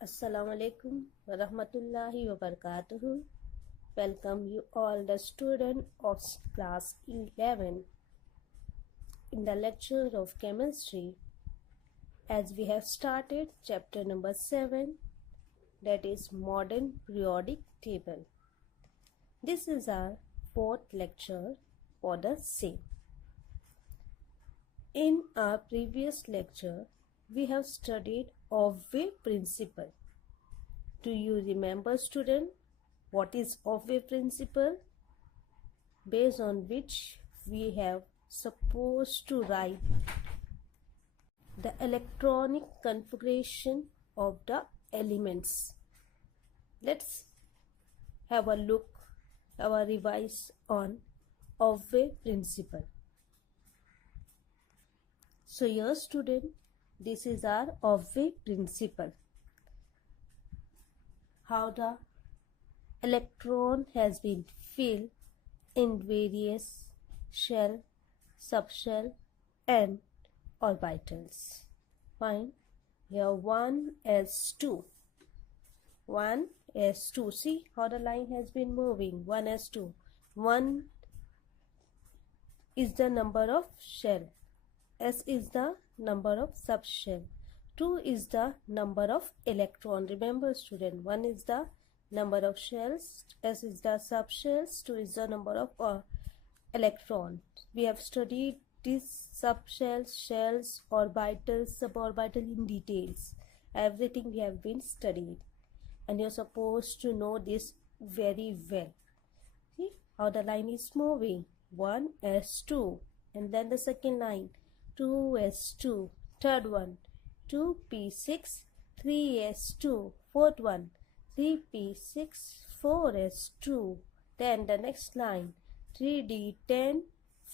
Assalamu alaikum wa rahmatullahi wa barakatuhu. Welcome you all the student of class 11 in the lecture of chemistry, as we have started chapter number 7, that is modern periodic table. This is our fourth lecture for the same. In our previous lecture, we have studied of-wave principle. Do you remember, student, what is of-wave principle? Based on which we have supposed to write the electronic configuration of the elements. Let's have a look, have a revise on of-wave principle. So here, student, this is our of-wave principle. How the electron has been filled in various shell, subshell and orbitals. Fine. Here 1s2. 1s2. See how the line has been moving. 1s2. 1 is the number of shell. S is the number of subshell. 2 is the number of electron. Remember, student, 1 is the number of shells, S is the subshells, 2 is the number of electron. We have studied these subshells, shells, orbitals, suborbital in details. Everything we have been studied, and you're supposed to know this very well. See how the line is moving. 1s2, and then the second line 2s2, third one 2p6, 3s2, fourth one 3p6, 4s2, then the next line 3d10,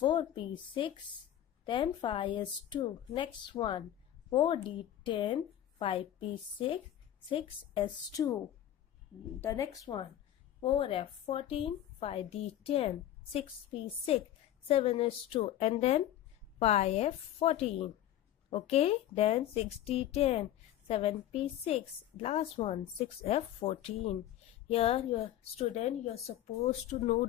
4p6, then 5s2, next one 4d10, 5p6, 6s2, the next one 4f14, 5d10, 6p6, 7s2, and then 5f14. Okay, then 6d10, 7p6, last one 6f14. Here, your student, you're supposed to know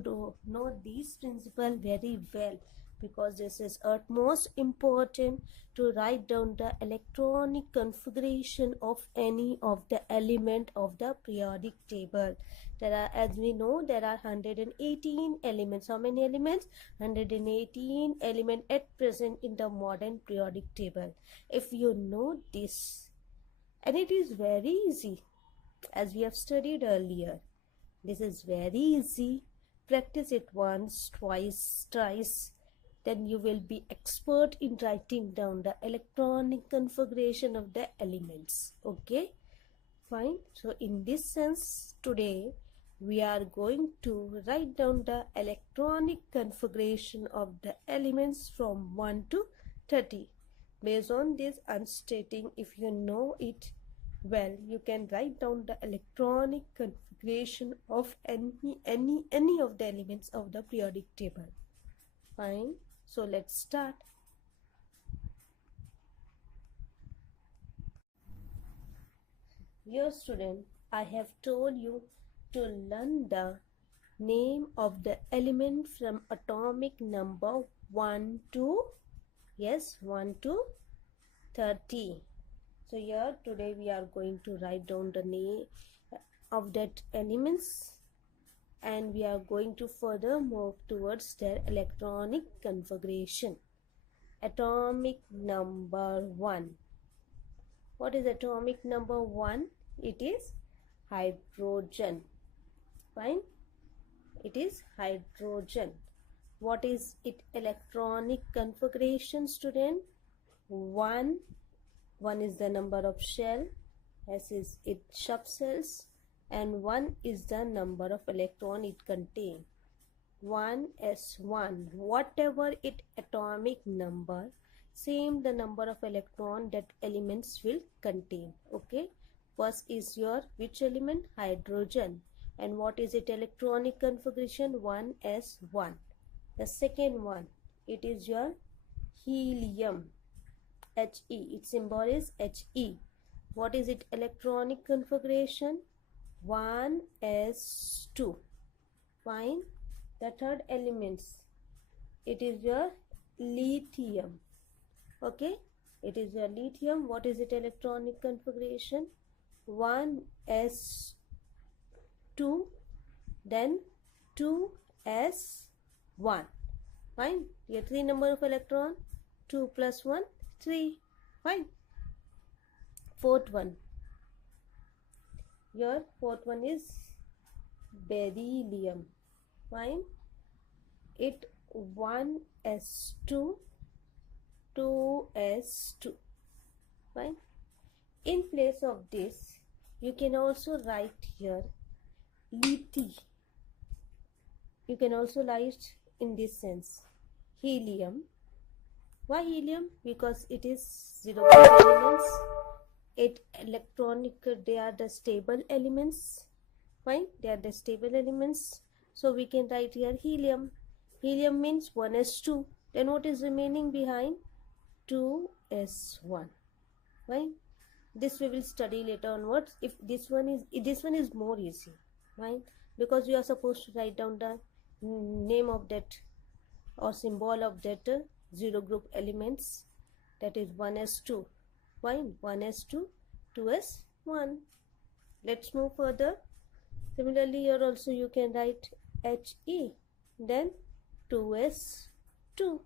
these principles very well, because this is utmost important to write down the electronic configuration of any of the element of the periodic table. There are, as we know, there are 118 elements. How many elements? 118 elements at present in the modern periodic table. If you know this, and it is very easy, as we have studied earlier. This is very easy. Practice it once, twice, thrice. Then you will be expert in writing down the electronic configuration of the elements. Okay, fine. So in this sense, today we are going to write down the electronic configuration of the elements from 1 to 30. Based on this, I'm stating, if you know it well, you can write down the electronic configuration of any of the elements of the periodic table. Fine. So let's start. Dear student, I have told you to learn the name of the element from atomic number 1 to 30. So here today we are going to write down the name of that elements, and we are going to further move towards their electronic configuration. Atomic number 1. What is atomic number 1? It is hydrogen. Fine. It is hydrogen. What is its electronic configuration, student? 1 is the number of shell, S is its subshells, and 1 is the number of electron it contains. 1s1, whatever its atomic number, same the number of electron that elements will contain. Okay, first is your which element? Hydrogen. And what is its electronic configuration? 1s1. The second one, it is your helium, He, its symbol is He. What is it electronic configuration? 1s2. Fine. The third elements, it is your lithium. Okay, it is your lithium. What is it electronic configuration? 1s2, then 2s1. Fine. Here 3 number of electron. 2 plus 1, 3. Fine. Fourth one. Your fourth one is beryllium. Fine. It 1s2, 2s2. Fine. In place of this, you can also write here Li. You can also write in this sense helium. Why helium? Because it is 0 elements. It electronic, they are the stable elements. Fine, they are the stable elements. So we can write here helium. Helium means 1s2. Then what is remaining behind? 2s1. Fine. This we will study later onwards. If this one is more easy. Fine, because you are supposed to write down the name of that or symbol of that 0 group elements, that is 1s2. Fine, 1s2, 2s1. Let's move further. Similarly, here also you can write He, then 2s2.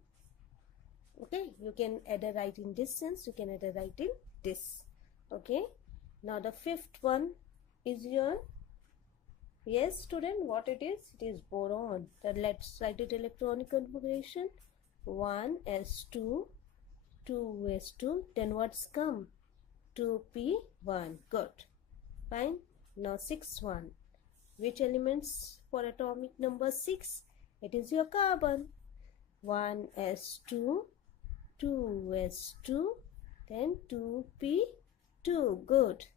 Okay, you can either write in this sense, you can either write in this. Okay, now the fifth one is your, yes student, what it is? It is boron. Then let's write it electronic configuration. 1s2, 2s2, then what's come? 2p1. Good. Fine. Now sixth one. Which elements for atomic number 6? It is your carbon. 1s2, 2s2, then 2p2. Good.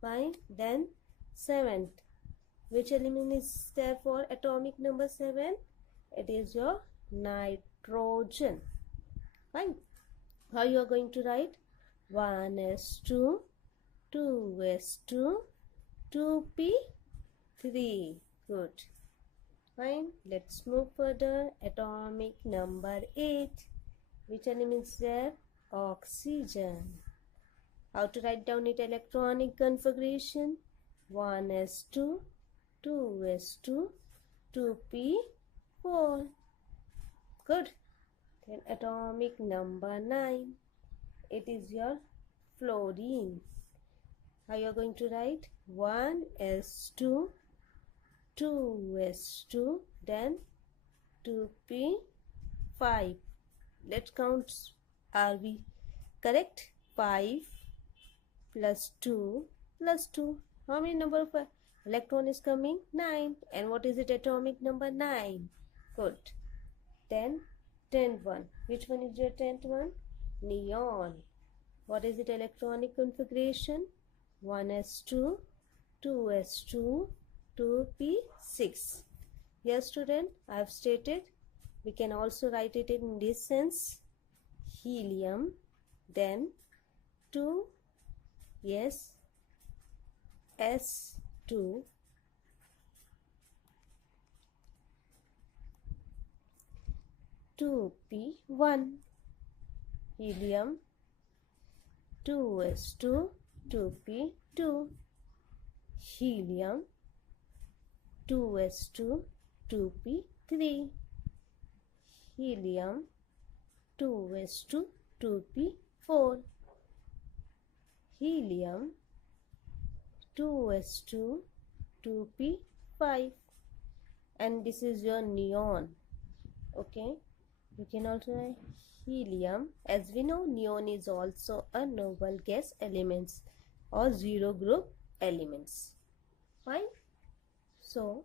Fine. Then seventh. Which element is there for atomic number 7? It is your nitrogen. Fine. How you are going to write? 1s2, 2s2, 2p3. Good. Fine. Let's move further. Atomic number 8. Which element is there? Oxygen. How to write down it electronic configuration? 1s2, 2s2, 2p4. Good. Then atomic number 9. It is your fluorine. How you are going to write? 1s2, 2s2, then 2p5. Let's count. Are we correct? 5 plus 2 plus 2. How many number of electron is coming? 9. And what is it? Atomic number 9. Good. Then 10th one. Which one is your 10th one? Neon. What is it electronic configuration? 1s2, 2s2, 2p6. Here student, I have stated. We can also write it in this sense. Helium. Then 2, yes, s2, 2p1. Helium. 2s2, 2p2. Helium. 2s2, 2p3. Helium. 2s2, 2p4. Helium. 2s2, 2p5. And this is your neon. Okay, you can also write helium. As we know, neon is also a noble gas elements or 0 group elements. Fine. So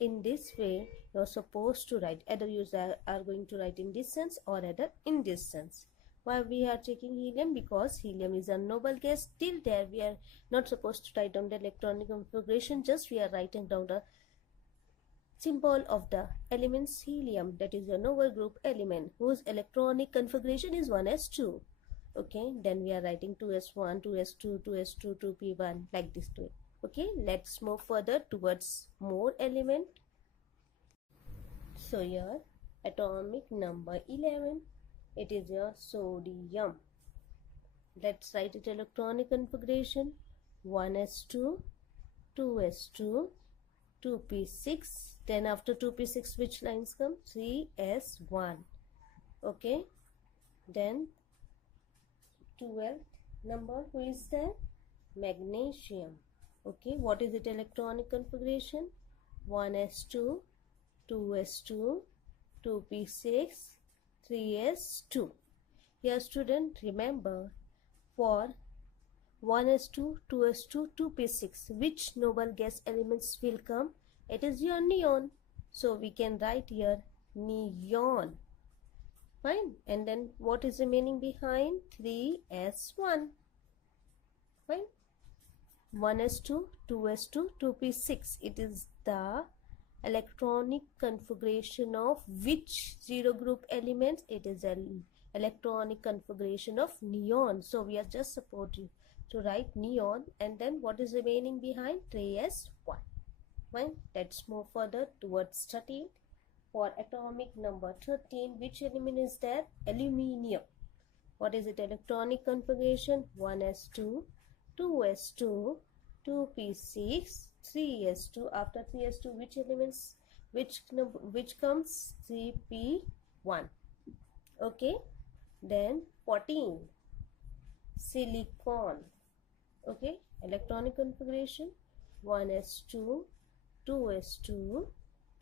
in this way you are supposed to write, either you are going to write in this sense or either in this sense. Why we are taking helium? Because helium is a noble gas. Till there we are not supposed to write down the electronic configuration, just we are writing down the symbol of the elements helium, that is a noble group element whose electronic configuration is 1s2. Okay, then we are writing 2s1, 2s2, 2s2, 2p1 like this way. Okay, let's move further towards more element. So here atomic number 11, it is your sodium. Let's write it electronic configuration 1s2, 2s2, 2p6. Then after 2p6 which lines come? 3s1. Okay, then 12th number, who is there? Magnesium. Okay, what is it electronic configuration? 1s2, 2s2, 2p6, 3s2. Here student, remember, for 1s2, 2s2, 2p6, which noble gas elements will come? It is your neon. So we can write here neon. Fine. And then what is remaining behind? 3s1. Fine. 1s2, 2s2, 2p6. It is the electronic configuration of which zero group elements? It is an electronic configuration of neon. So we are just supposed to write neon, and then what is remaining behind? 3s1. Fine. Let's move further towards 13. For atomic number 13, which element is there? Aluminium. What is it electronic configuration? 1s2, 2s2, 2p6, 3s2. After 3s2, which elements? Which comes? 3p1. Okay. Then 14, silicon. Okay, electronic configuration 1s2, 2s2,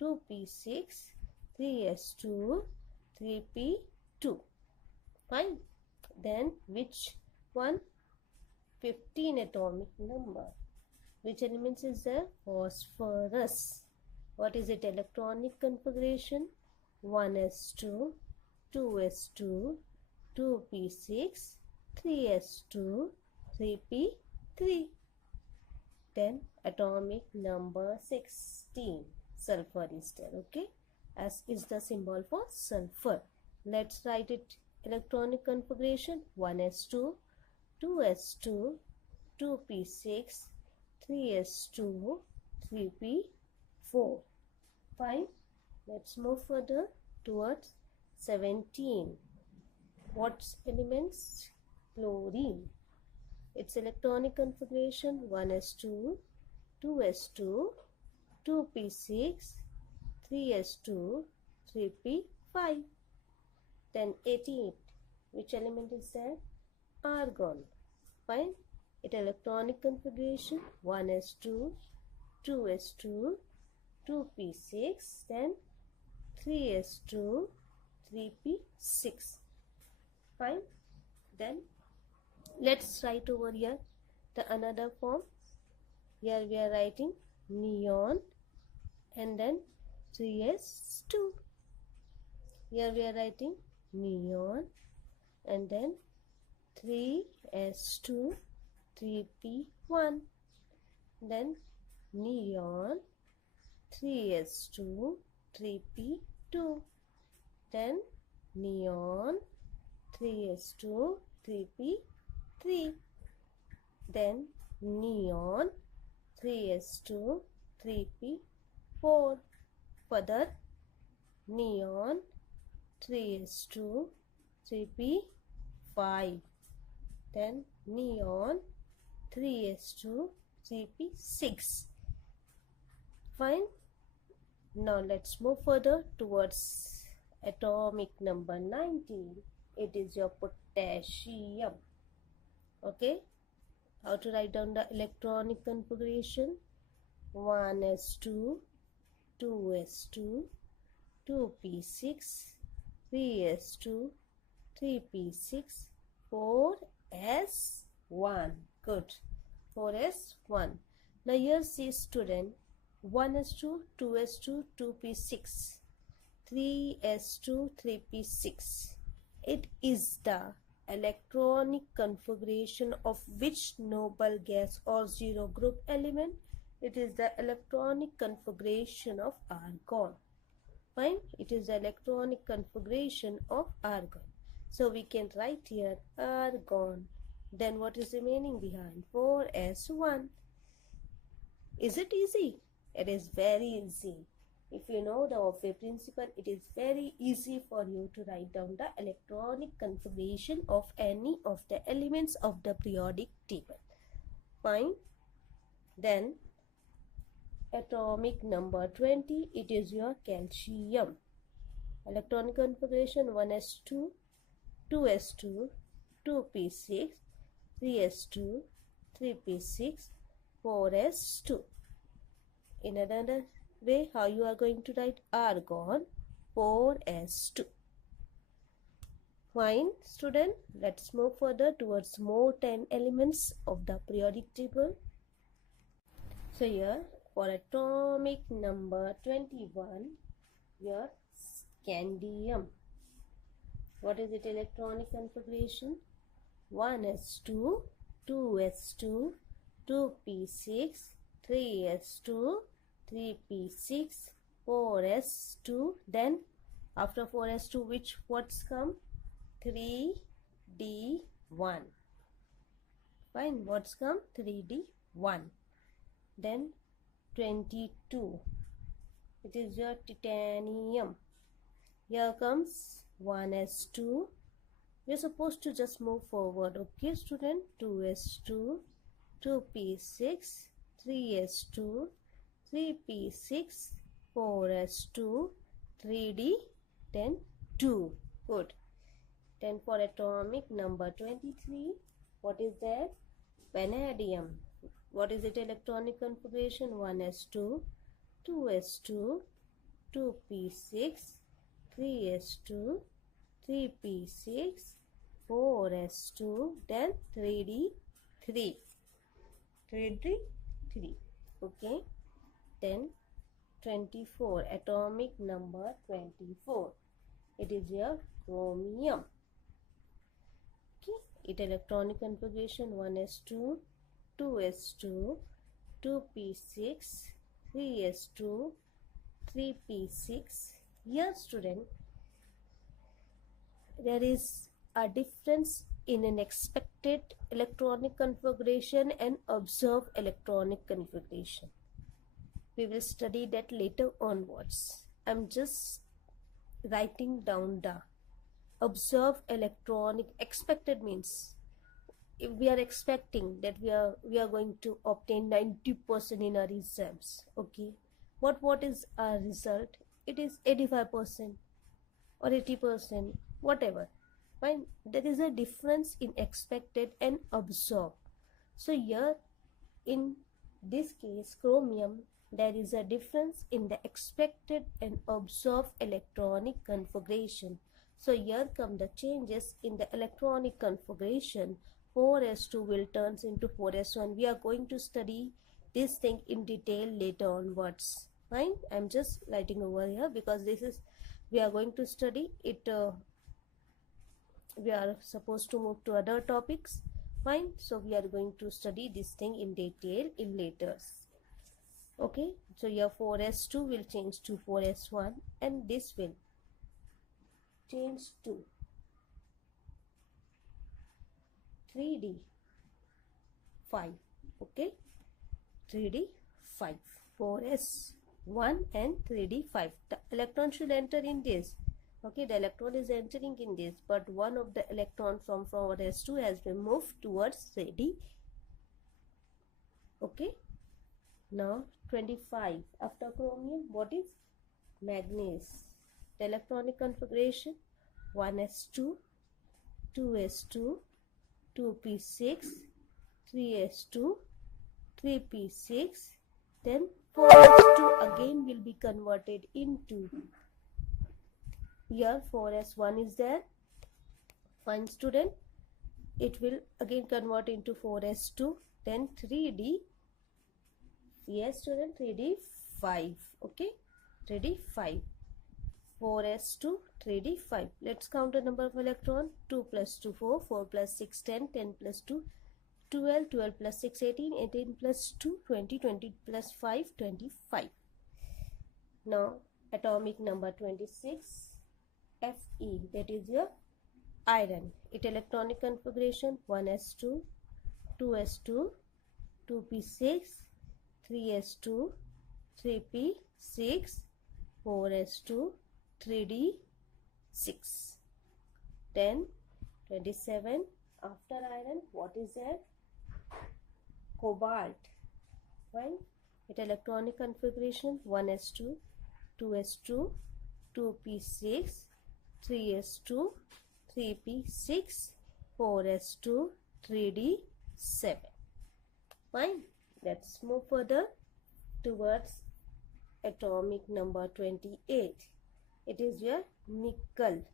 2p6, 3s2, 3p2. Fine. Then which one? 15 atomic number. Which elements is there? Phosphorus. What is it electronic configuration? 1s2, 2s2, 2p6, 3s2, 3p3. Then atomic number 16, sulfur is there. Okay, S is the symbol for sulfur. Let's write it electronic configuration 1s2, 2s2, 2p6, 3s2, 3p4. Fine. Let's move further towards 17. What's elements? Chlorine. Its electronic configuration 1s2, 2s2, 2p6, 3s2, 3p5. Then 18. Which element is there? Argon. Fine. Its electronic configuration 1s2, 2s2, 2p6, then 3s2, 3p6. Fine. Then let's write over here the another form. Here we are writing neon and then 3s2. Here we are writing neon and then 3s2, 3p1. Then neon, 3s2, 3p2. Then neon, 3s2, 3p3. Then neon, 3s2, 3p4. Further neon, 3s2, 3p5. Then neon, 3s2, 3p6. Fine. Now let's move further towards atomic number 19. It is your potassium. Okay. How to write down the electronic configuration? 1s2, 2s2, 2p6, 3s2, 3p6, 4s1. Good. 4s1. Now here see student, 1s2, 2s2, 2p6, 3s2, 3p6. It is the electronic configuration of which noble gas or zero group element? It is the electronic configuration of argon. Fine. It is the electronic configuration of argon. So we can write here argon. Then what is remaining behind? 4s1. Is it easy? It is very easy. If you know the Oprea principle, it is very easy for you to write down the electronic configuration of any of the elements of the periodic table. Fine. Then atomic number 20, it is your calcium. Electronic configuration 1s2, 2s2, 2p6, 3s2, 3p6, 4s2. In another way, how you are going to write argon? 4s2. Fine, student. Let's move further towards more 10 elements of the periodic table. So here, for atomic number 21, your scandium. What is its electronic configuration? 1s2, 2s2, 2p6, 3s2, 3p6, 4s2. Then after 4s2, which words come? 3d1. Fine, what's come? 3d1. Then 22. It is your titanium. Here comes 1s2. We are supposed to just move forward. Okay, student? 2s2, 2p6, 3s2, 3p6, 4s2, 3d, then 2. Good. Then for atomic number 23, what is that? Vanadium. What is its electronic configuration? 1s2, 2s2, 2p6, 3s2, 3p6, 4s2, then 3d3. 3d3. Okay. Then 24, atomic number 24. It is your chromium. Okay. Its electronic configuration 1s2, 2s2, 2p6, 3s2, 3p6. Here, student, there is a difference in an expected electronic configuration and observed electronic configuration. We will study that later onwards. I'm just writing down the observed electronic. Expected means if we are expecting that we are going to obtain 90% in our exams. Okay, what is our result? It is 85% or 80%, whatever. Fine. There is a difference in expected and observed. So here in this case, chromium, there is a difference in the expected and observed electronic configuration. So here come the changes in the electronic configuration. 4s2 will turn into 4s1. We are going to study this thing in detail later onwards. Fine. I'm just writing over here because this is, we are going to study it. We are supposed to move to other topics. Fine. So we are going to study this thing in detail in later. Okay. So your 4s2 will change to 4s1 and this will change to 3d5. Okay. 3d5. 4s1 and 3d5. The electron should enter in this. Okay, the electron is entering in this, but one of the electron from 4s2 has been moved towards 3d. Okay. Now 25. After chromium, what is manganese? The electronic configuration 1s2, 2s2, 2p6, 3s2, 3p6, then 4s2 again will be converted into, here 4s1 is there. Fine, student. It will again convert into 4s2, then 3d. Yes, student, 3d5. Okay, 3d5. 4s2, 3d5. Let's count the number of electron. 2 plus 2, 4, 4 plus 6, 10, 10 plus 2, 12, 12 plus 6, 18, 18 plus 2, 20, 20 plus 5, 25. Now, atomic number 26, Fe, that is your iron. Its electronic configuration 1s2, 2s2, 2p6, 3s2, 3p6, 4s2, 3d6. Then 27. After iron, what is there? Cobalt. Fine. Its electronic configuration 1s2, 2s2, 2p6, 3s2, 3p6, 4s2, 3d7. Fine. Let's move further towards atomic number 28. It is your nickel.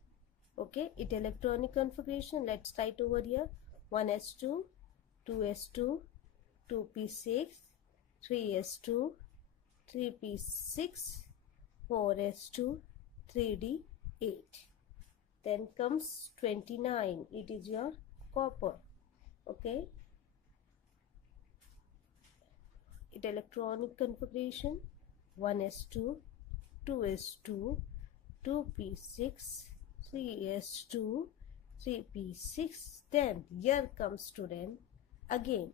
Okay, its electronic configuration, let's write over here: 1s2, 2s2, 2p6, 3s2, 3p6, 4s2, 3d8. Then comes 29. It is your copper. Okay, its electronic configuration 1s2, 2s2, 2p6, 3s2, 3p6. Then here comes, student, again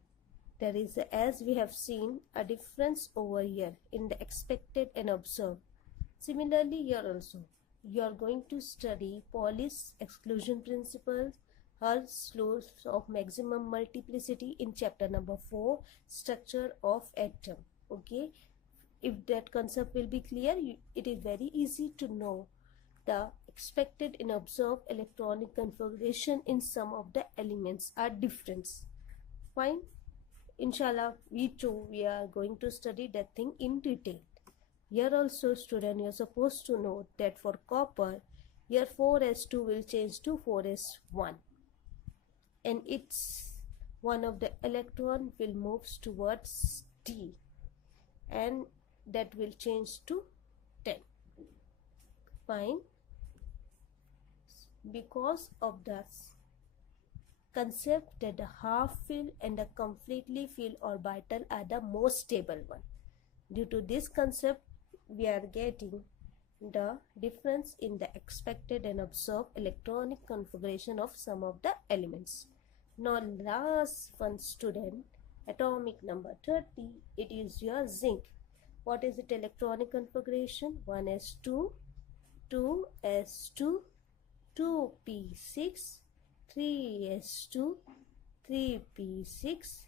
there is as we have seen a difference over here in the expected and observed. Similarly, here also you are going to study Pauli's exclusion principle, Hull's laws of maximum multiplicity in chapter number 4, structure of atom. Okay, if that concept will be clear, it is very easy to know the expected and observed electronic configuration in some of the elements are different. Fine. Inshallah, we are going to study that thing in detail. Here also, student, you are supposed to know that for copper, here 4s2 will change to 4s1, and it's one of the electron will move towards D, and that will change to 10. Fine. Because of this concept that the half filled and the completely filled orbital are the most stable one. Due to this concept, we are getting the difference in the expected and observed electronic configuration of some of the elements. Now last one, student, atomic number 30, it is your zinc. What is its electronic configuration? 1s2, 2s2, 2p6, 3s2, 3p6,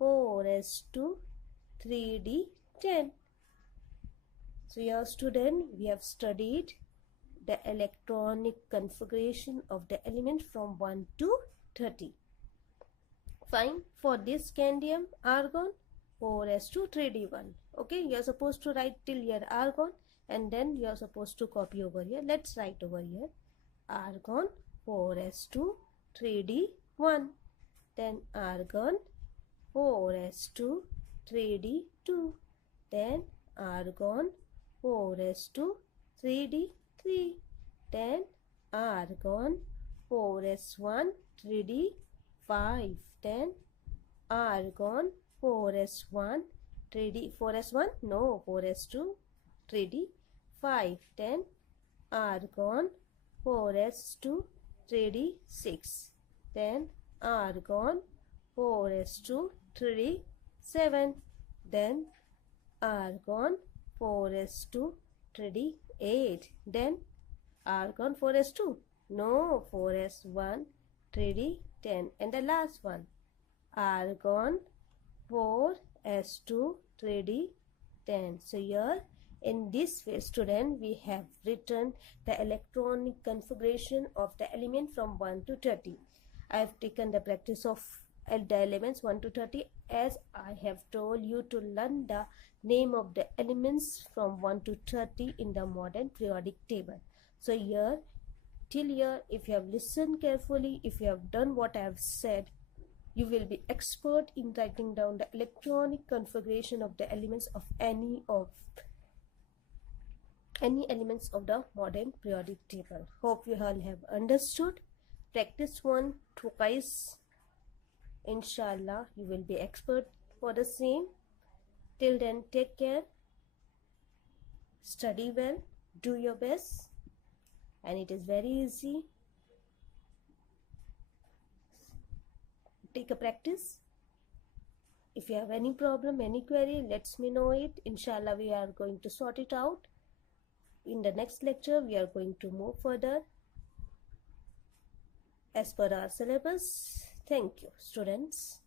4s2, 3d10. So here, student, we have studied the electronic configuration of the element from 1 to 30. Fine. For this scandium, argon, 4s2, 3d1. Okay, you are supposed to write till here argon, and then you are supposed to copy over here. Let's write over here argon 4s2, 3d1. Then argon 4s2, 3d2. Then argon 4s2, 3d3. Then argon 4s1, 3d5. Then argon 4s1, 3d, 4s1, no, 4s2, 3d5. Then argon 4s2, 3d6. Then argon 4s2, 3d7. Then argon 4s2, 3d8. Then argon 4s2, no, 4s1, 3d10. And the last one, argon 4s2, 3d10. So here in this way, student, we have written the electronic configuration of the element from 1 to 30. I have taken the practice of the elements 1 to 30, as I have told you to learn the name of the elements from 1 to 30 in the modern periodic table. So here, till here, if you have listened carefully, if you have done what I have said, you will be expert in writing down the electronic configuration of the elements of any elements of the modern periodic table. Hope you all have understood. Practice one twice. Inshallah, you will be expert for the same. Till then, take care. Study well. Do your best. And it is very easy. take a practice. If you have any problem, any query, let me know it. Inshallah, we are going to sort it out. In the next lecture, we are going to move further as per our syllabus. Thank you, students.